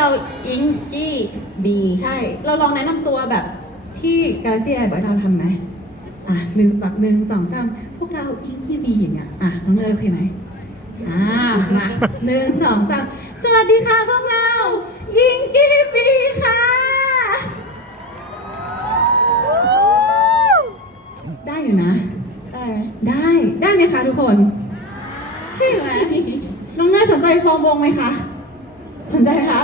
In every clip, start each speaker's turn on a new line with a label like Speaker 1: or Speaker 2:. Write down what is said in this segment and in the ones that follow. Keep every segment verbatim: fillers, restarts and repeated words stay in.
Speaker 1: เราอิงกี้บี
Speaker 2: ใช่ เราลองแนะนำตัวแบบที่ Galaxy Air บอกให้เราทำไหมอ่ะหนึ่งแบบหนึ่งสองสามพวกเราอิงกี้บีอย่างเงี้ยอ่ะน้องเนยโอเคไหมอ่ามาหนึ่งสองสามสวัสดีค่ะพวกเราอิงกี้บีค่ะได้อยู่นะ
Speaker 1: ได้ไหม
Speaker 2: ได้ได้ไหมคะทุกคนใช่ไหมน้องเนยสนใจฟอร์มวงไหมคะสนใจคะ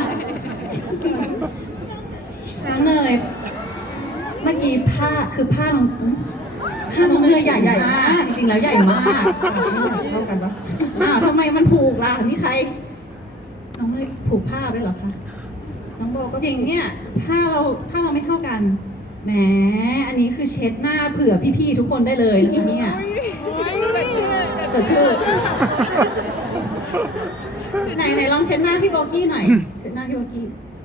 Speaker 2: น้องเนยเมื่อกี้ผ้าคือผ้าน้องผ้าน้องเนยใหญ่มากจริงๆแล้วใหญ่มาก
Speaker 1: เท่ากันปะ
Speaker 2: อ้าวทำไมมันผูกล่ะมีใครน้องเนยผูกผ้าด้วยเหรอคะ
Speaker 1: น้องโบก็
Speaker 2: อย่างเนี้ยผ้าเราผ้าเราไม่เท่ากันแหมอันนี้คือเช็ดหน้าเผื่อพี่ๆทุกคนได้เลยนะคะเนี่ยจดชื่อจดชื่อไหนไหนลองเช็ดหน้าพี่โบกี้หน่อยเช็ดหน้าพี่โบกี้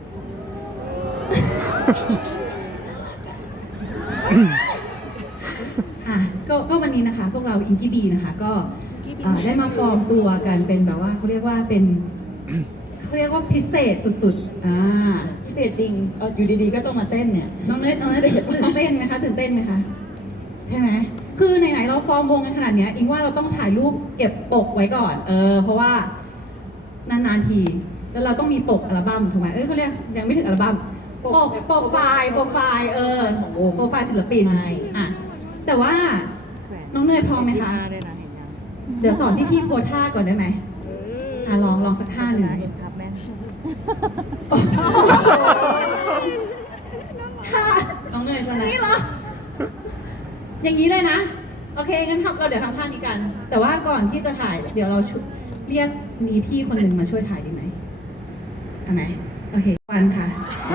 Speaker 2: อ่ะก็ก็วันนี้นะคะ พวกเราอิงกี้บีนะคะ ก็อ่าได้มาฟอร์มตัวกันเป็นแบบว่าเขาเรียกว่าเป็นเขาเรียกว่าพิเศษสุดๆอ่า
Speaker 1: พิเศษจริงเอออยู่ดีๆก็ต้องมาเต้นเนี่ย
Speaker 2: น้องเนทน้องเนทตื่นเต้นไหมคะตื่นเต้นไหมคะใช่ไหมคือไหนๆเราฟอร์มวงกันขนาดเนี้ยอิงว่าเราต้องถ่ายรูปเก็บปกไว้ก่อนเออเพราะว่านานๆทีแล้วเราต้องมีปกอัลบั้มถูกไหมเอ้ยเขาเรียกยังไม่ถึงอัลบั้มปกปกไฟล์ปกไฟล์เออ
Speaker 1: ของวง
Speaker 2: โปรไฟล์ศิลปิน
Speaker 1: ใช่
Speaker 2: อ่ะแต่ว่าน้องเนยพร้อมไหมคะ
Speaker 3: ได้นะเห็นยัง
Speaker 2: เดี๋ยวสอนพี่ๆโพสท่าก่อนได้ไหมอ่ะลองลองสักท่าหนึ่ง
Speaker 3: เห็นครับแม่
Speaker 2: ท่า
Speaker 1: น้องเนยชนะ
Speaker 2: นี่เหรอ อย่างนี้เลยนะ โอเคงั้นทำเราเดี๋ยวทำท่านี้กัน แต่ว่าก่อนที่จะถ่าย เดี๋ยวเราชุเรียกมีพี่คนหนึ่งมาช่วยถ่ายดีไหมเอาไหมโอเควันค่ะ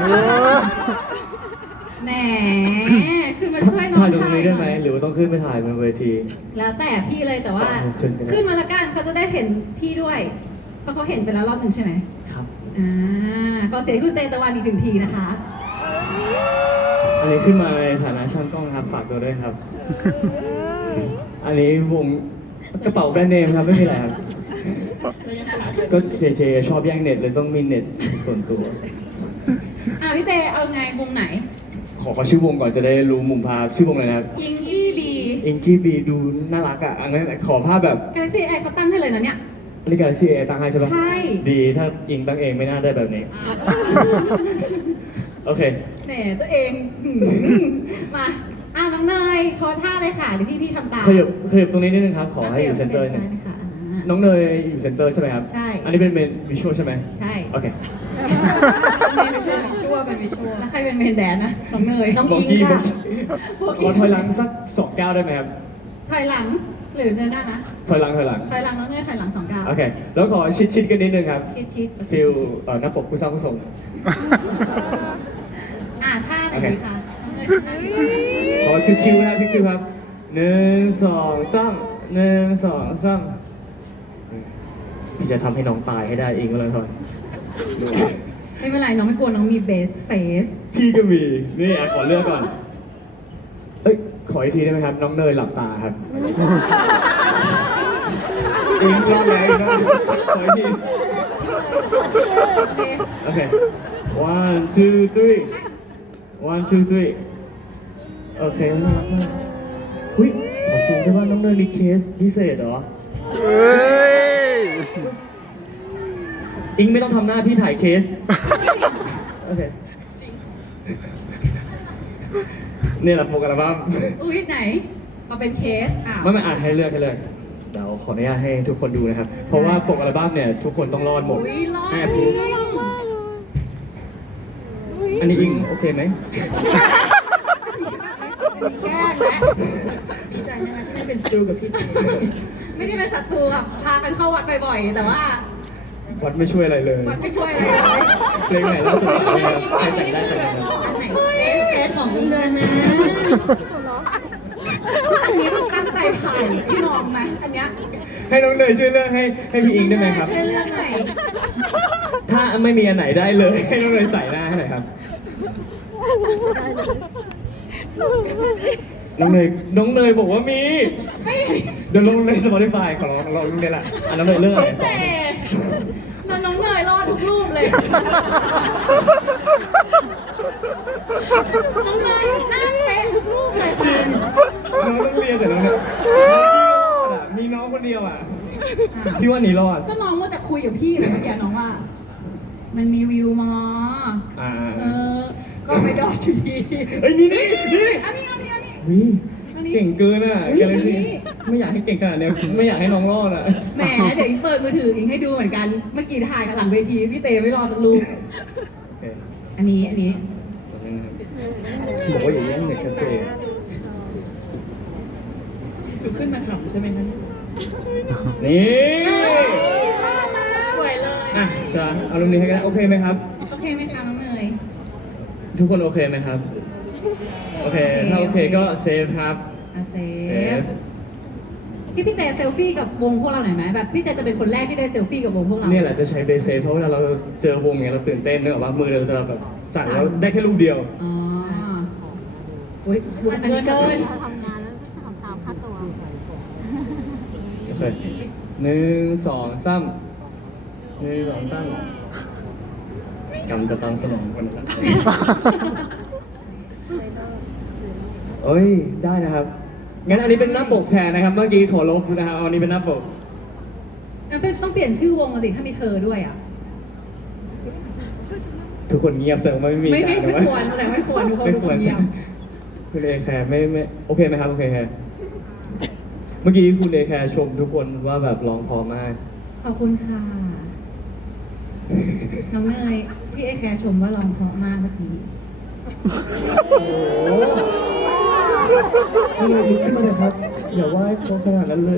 Speaker 2: แหมขึ้นมาช่วยน้อง
Speaker 4: ถ่ายตรง
Speaker 2: ถ่าย
Speaker 4: นี้ได้ไหม
Speaker 2: น่อย
Speaker 4: หรือว่าต้องขึ้นไปถ่ายบนเวที
Speaker 2: แล้วแต่พี่เลยแต่ว่า
Speaker 4: เอาขึ้นไปเลย
Speaker 2: ขึ้นมาละกันเขาจะได้เห็นพี่ด้วย เพราะเขาเห็นไปแล้วรอบหนึ่งใช่ไหม
Speaker 4: ครับ
Speaker 2: อ่าขอเสียงให้คุณเตตะวันอีกหนึ่งทีนะคะ
Speaker 4: อันนี้ขึ้นมาในฐานะช่างกล้องครับ ฝากตัวด้วยครับ อันนี้วงกระเป๋าแบรนด์เนมครับ ไม่มีอะไรครับ ก็เจเจชอบแย่งเน็ตเลยต้องมีเน็ตส่วนตัว
Speaker 2: อ่าพี่เตเอาไงวงไหน
Speaker 4: ขอขอชื่อวงก่อนจะได้รู้มุมภาพชื่อวงอะไรนะครับ
Speaker 2: ยิงกี้บี
Speaker 4: อิงกี้บีดูน่ารักอ่ะ อันนั้นขอภาพแบบ
Speaker 2: กาแล็กซี่ไอเขาตั้งให้เลยนะเนี่ย
Speaker 4: อลิกาซีเอตั้งให้ใช่ปะ
Speaker 2: ใช่
Speaker 4: ดีถ้าอิงตั้งเองไม่น่าได้แบบนี้ โอเค
Speaker 2: แหมตัวเอง หืมมาอ่าน้องเนยขอท่าเลยค่ะเดี๋ยวพี่พี่ๆทำตาม
Speaker 4: ขยับขยับตรงนี้นิดนึงครับ ขอให้อยู่เซนเตอร์
Speaker 2: ห
Speaker 4: ห
Speaker 2: นึ่
Speaker 4: นึ่
Speaker 2: ง
Speaker 4: ง
Speaker 2: ค่ะอ่า
Speaker 4: น้องเนยอยู่เซนเตอร์ใช่ไหมครับ
Speaker 2: ใช่
Speaker 4: อันนี้เป็นเมนวิชวลใช่ไหม
Speaker 2: ใช่
Speaker 4: โอเค
Speaker 2: เป็นเมนไปช่วย
Speaker 1: เป็นชั่วเป็นวิชวล
Speaker 2: แล้วใครเป็นเมนแดนนะน้องเนย
Speaker 1: น้อง
Speaker 4: บอกกี้
Speaker 1: ค่ะ
Speaker 4: บอกกี้ขอถอยหลังสักสองก้าวได้ไหมครับ
Speaker 2: ถอยหลังหรือเดินหน้านะ
Speaker 4: ถอยหลังถอยหลัง
Speaker 2: ถอยหลังน้องเนยถอยหลังสองก้าว
Speaker 4: โอเค แล้วขอชิดชิดๆกันนิดนึงครับ
Speaker 2: ชิดชิด
Speaker 4: ฟิลเอ่อหน้าปกผู้สร้างผู้ส่ง
Speaker 2: อ่าท่าไหนดีคะน้องเนยท่าไหนดี
Speaker 4: ขอคิวคิวนะครับพี่คิวครับหนึ่งสองสามหนึ่งสองสามพี่จะทำให้น้องตายให้ได้เองก็แล้วกัน
Speaker 2: ไม่เป็นไรน้องไม่กลัวน้องมีเบสเฟส
Speaker 4: พี่ก็มี นี่อ่ะขอเลือกก่อน เอ้ย ขออีกทีได้ไหมครับ น้องเนยหลับตาครับ เองชอบไหนนะขออีกที
Speaker 2: โอเค
Speaker 4: โอเค one two three one two three โอเคน่ารักมากหุ้ย ขอซูมได้ว่าน้องเนยมีเคสพิเศษเหรอ
Speaker 5: เฮ้ย
Speaker 4: อิงไม่ต้องทำหน้าที่ถ่ายเคส โอเคเนี่ยแหละโปรแกรมบ้าง
Speaker 2: อุ้ยไหนมาเป็นเคสอ้าว
Speaker 4: ไม่ไม่อ่านให้เลือกให้เลือกเดี๋ยวขออนุญาตให้ทุกคนดูนะครับ เพราะว่าปกอัลบั้มเนี่ยทุกคนต้องรอดหมด
Speaker 2: อุ้ยรอด
Speaker 4: แอบ
Speaker 2: จริ
Speaker 4: ดู
Speaker 2: ง
Speaker 4: อันนี้อิงโอเคไหม
Speaker 2: แกล้งแล้ว
Speaker 1: ดีใจนะคะที่ได้เป็นสตูกับพี่เจ
Speaker 2: ไม่ได้เป็นศัตรูค่ะพากันเข้าวัดบ่อยๆ แต่ว่า
Speaker 4: วัดไม่ช่วยอะไรเลย
Speaker 2: วัดไม่ช่วยอะไรเลย
Speaker 4: เพลงไหนล่าสุดใครแต่งได้แต่งได้
Speaker 1: อันไหนเอสเอสของอิงกันนะ
Speaker 2: อันนี้ต้องตั้งใจถ่ายพี่น้องไหมอันเนี้ย
Speaker 4: ให้น้องเนยช่วยเลือกให้ให้พี่อิงได้ไหมครับ
Speaker 2: ช่วยเลือกหน่อย
Speaker 4: ถ้าไม่มีอันไหนได้เลย ให้น้องเนยใส่หน้าให้หน่อยครับ น้องเนยน้องเนยบอกว่ามี
Speaker 2: ไม่
Speaker 4: เดี๋ยวลงในสปอติฟายขอลองลองลงเนี่ยแหละอ่ะน้องเนยเลือกอะไรสอ
Speaker 2: แต่
Speaker 4: ง
Speaker 2: น้องน้องเนยรอดทุกรูปเลยเลยน้องเนยหน้าเป๊ะทุกรูปเลย
Speaker 4: จริงน้องต้องเรียนแต่น้องเนี่ยมีน้องคนเดียวอ่ะพี่ว่าหนีรอด
Speaker 2: ก็น้องว่าแต่คุยกับพี่เลยเมื่อกี้น้องว่า มันมีวิวมา
Speaker 4: อ่า
Speaker 2: เออ ก็ไม่ดอดอยู่ดี
Speaker 4: เฮ้ยนี่นี่นี่
Speaker 2: อันนี้อันนี้อันนี้
Speaker 4: วิ
Speaker 2: อันนี้
Speaker 4: เก่งเกินอ่ะ
Speaker 2: อุ๊ย
Speaker 4: แกเลยสิ
Speaker 2: อันนี้
Speaker 4: ไม่อยากให้เก่งขนาดเนี้ยไม่อยากให้น้องรอดอ่ะ
Speaker 2: แหมเดี๋ยวอิงเปิดมือถืออิงให้ดูเหมือนกัน เมื่อกี้ถ่ายกันหลังเวทีพี่เตไม่รอสักรูป
Speaker 4: โอเค
Speaker 2: อันนี้อันนี้
Speaker 4: บอกว่าอย่าแย่งเน็ตกันเจ
Speaker 1: ดูขึ้นมาขำใช่ไหมคะ
Speaker 4: นี่
Speaker 1: สวยเลย
Speaker 4: อ่ะจะเอาตรงนี้ให้กันโอเคไหมครับ
Speaker 2: โอเคไหมคะน้องเนย
Speaker 4: ทุกคนโอเคไหมครับ โอเค ถ้าโอเคก็เซฟครับ
Speaker 2: อ่ะเซ
Speaker 4: เซ
Speaker 2: ฟ
Speaker 4: ฟ
Speaker 2: พี่พี่เตเซลฟี่กับวงพวกเราหน่อยไหมแบบพี่เตจะเป็นคนแรกที่ได้เซลฟี่กับวงพวกเรา
Speaker 4: เนี่ยแหละจะใช้เบสเซฟเพราะเวลาเราเจอวงเนี้ยเราตื่นเต้นเนอะว่ามือเราจะแบบสั่นแล้วได้แค่ลูกเดียว
Speaker 2: อ๋ออุ้ยอันนี้เกิน
Speaker 3: ทำงานแล้วทำตามค่าตัว
Speaker 4: โอเคหนึ่งสองสามหนึ่งสองสามกำจะตามสนองคนนะครับ เอ้ย ได้นะครับ งั้นอันนี้เป็นหน้าปกแทนนะครับ เมื่อกี้ขอลบนะครับเอาอันนี้เป็นหน้าปก
Speaker 2: งั้นเป็นต้องเปลี่ยนชื่อวงมาสิถ้ามีเธอด้วยอ่ะ
Speaker 4: ทุกคนเงียบแสดงว่าไม่มี
Speaker 2: ไม่ไม่
Speaker 4: การ
Speaker 2: ไม่
Speaker 4: นะ
Speaker 2: ควรแต่ไม่ควรทุกคน
Speaker 4: ไม่
Speaker 2: ทุก
Speaker 4: ค
Speaker 2: คว
Speaker 4: ร
Speaker 2: น
Speaker 4: ใช่
Speaker 2: เงียบ
Speaker 4: คุณเอแคร์ไม่ไม่โอเคไหมครับโอเคแคร์เมื่อกี้คุณเอแคร์ชมทุกคนว่าแบบร้องเพอมาก
Speaker 2: ขอบคุณค่ะ น้องเนยพี่เอแคร์ชมว่าร้องเพราะมากเมื่อกี้
Speaker 4: โอ้โหนี่เลยลุกขึ้นมาเลยครับ อย่าไหว้เขาขนาดนั้นเลย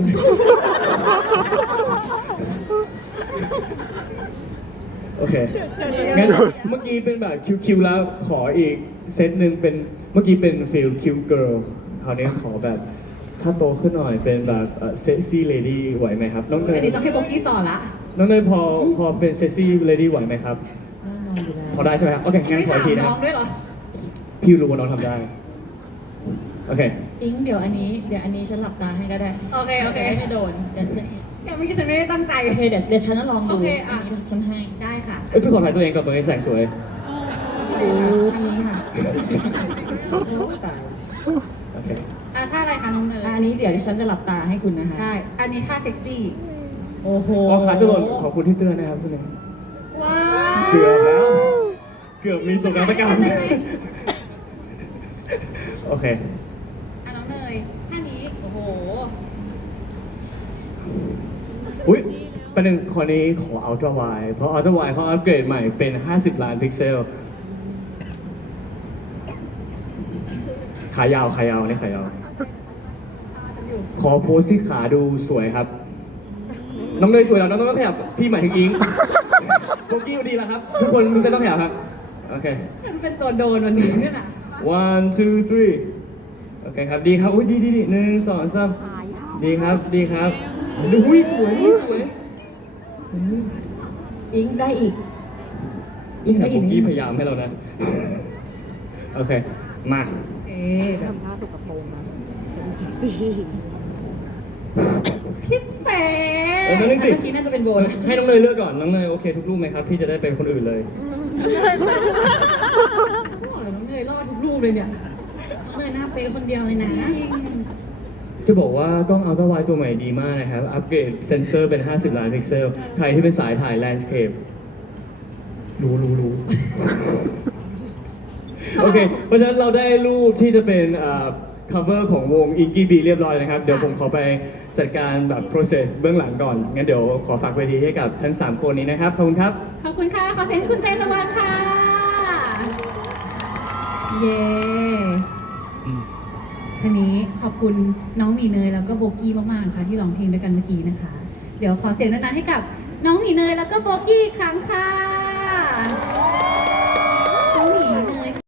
Speaker 4: โอเค งั้นเมื่อกี้เป็นแบบคิวๆแล้วขออีกเซตหนึ่งเป็นเมื่อกี้เป็นฟิลคิวเกิร์ลคราวนี้ขอแบบถ้าโตขึ้นหน่อยเป็นแบบเซ็กซี่เลดี้ไหวไหมครับ น้องเนย
Speaker 2: อันนี้ต้องให้โบกี้สอนละ
Speaker 4: น้องเนยพอพอเป็นเซ็กซี่เลดี้ไหวไหมครับ
Speaker 1: แน่นอนอยู่แล้ว
Speaker 4: พอได้ใช่ไหมครับ โอเค งั้น
Speaker 2: ไม่
Speaker 4: ขอ
Speaker 2: ถา
Speaker 4: อีก
Speaker 2: ม
Speaker 4: ทีนะ
Speaker 2: น้
Speaker 4: ค
Speaker 2: อ
Speaker 4: รับ
Speaker 2: งด้วยเหรอ
Speaker 4: พี่รู้ว่าน้องทำได้ โอเค
Speaker 1: อิงเดี๋ยวอันนี้เดี๋ยวอันนี้ฉันหลับตาให้ก็ได้
Speaker 2: โอเคโอเค
Speaker 1: จะได้ไม่โดนเดี๋ยวจะ
Speaker 2: แต่เมื่อกี้ฉันไม่ได้ตั้งใจ
Speaker 1: โอเคเดี๋ยวเดี๋ยวฉันจะลองดู
Speaker 2: โอเคอ่ะ
Speaker 1: นนี้ฉันให้
Speaker 2: ได้ค่ะ
Speaker 4: เอ้ยพี่ขอถ่ายตัวเองก่อนตัวเองแสงสวย
Speaker 1: ดูอันนี้ค่ะโอ้ตาย
Speaker 4: โอเค
Speaker 2: อ่ะท่าอะไรคะน้องเนย
Speaker 1: อันนี้เดี๋ยวฉันจะหลับตาให้คุณนะคะ
Speaker 2: ได้ อันนี้ท่าเซ็กซี่ โอ้โห
Speaker 4: อ๋อขาจะหล่นขอบคุณที่เตือนนะครับคุณเอง
Speaker 2: ว้า
Speaker 4: เกือบแล้ว เกือบมีสงครามกรรมโอเค
Speaker 2: อ่ะน้องเนยท่านี้ โอ้โห
Speaker 4: อุ้ยประเด็นข้อนี้ขอ Ultra Wide เพราะ Ultra Wide เขาอัปเกรดใหม่เป็น ห้าสิบ ล้านพิกเซล ขายาว ขายาวนี่ขายาว ขอโพสที่ขาดูสวยครับ น้องเนยสวยแล้วน้องต้องขยับ พี่หมายถึงอิงโบกี้ดีแล้วครับ ทุกคนไม่ต้องขยับครับ โอเค
Speaker 2: ฉันเป็นตัวโดนวันนี้เนี่ยนะ
Speaker 4: one two three โอเคครับ ดีครับ อุ้ยดีดีดีหนึ่งสองสามดีครับ ดีครับอุ้ยสวยอุ้ยสวย
Speaker 1: อิงได้อีก อิง
Speaker 4: แต่
Speaker 1: ได้
Speaker 4: โบ
Speaker 1: อีก
Speaker 4: กี้
Speaker 1: นิด
Speaker 4: พยายามให้เรานะ โอเค มา
Speaker 2: เอ๊ะแบบ
Speaker 3: ทำท่าสุกโปรงนะเป็นเซ็กซี่
Speaker 2: พี่เป๋
Speaker 4: เออนั่นนึงสิ
Speaker 1: เมื่อกี้น่าจะเป็นโบน
Speaker 4: ให้น้องเนยเลือกก่อน น้องเนยโอเคทุกรูปไหมครับ พี่จะได้เป็นคนอื่นเลย
Speaker 2: ก็บอกเลยน้องเนยรอดทุกรูปเลยเนี่ย
Speaker 1: เลยหน้าเป๊ะคนเดียวเลยนะ
Speaker 2: จริง
Speaker 4: จะบอกว่ากล้อง Ultra Wide ตัวใหม่ดีมากนะครับ อัปเกรดเซนเซอร์เป็น ห้าสิบ ล้านพิกเซล ใครที่เป็นสายถ่ายแลนด์สเคปรู้รู้รู้ โอเค เพราะฉะนั้นเราได้รูปที่จะเป็นเอ่อ cover ของวง Inky B เรียบร้อยนะครับ เดี๋ยวผมขอไปจัดการแบบ process เบื้องหลังก่อน งั้นเดี๋ยวขอฝากเวทีให้กับทั้งสามคนนี้นะครับ ขอบคุณครับ
Speaker 2: ขอบคุณค่ะ ขอเสียงให้คุณเตตะวันค่ะ เย้ทีนี้ขอบคุณน้องหมีเนยแล้วก็โบกี้มากๆนะคะที่ร้องเพลงด้วยกันเมื่อกี้นะคะ เดี๋ยวขอเสียงนานๆให้กับน้องหมีเนยแล้วก็โบกี้อีกครั้งค่ะ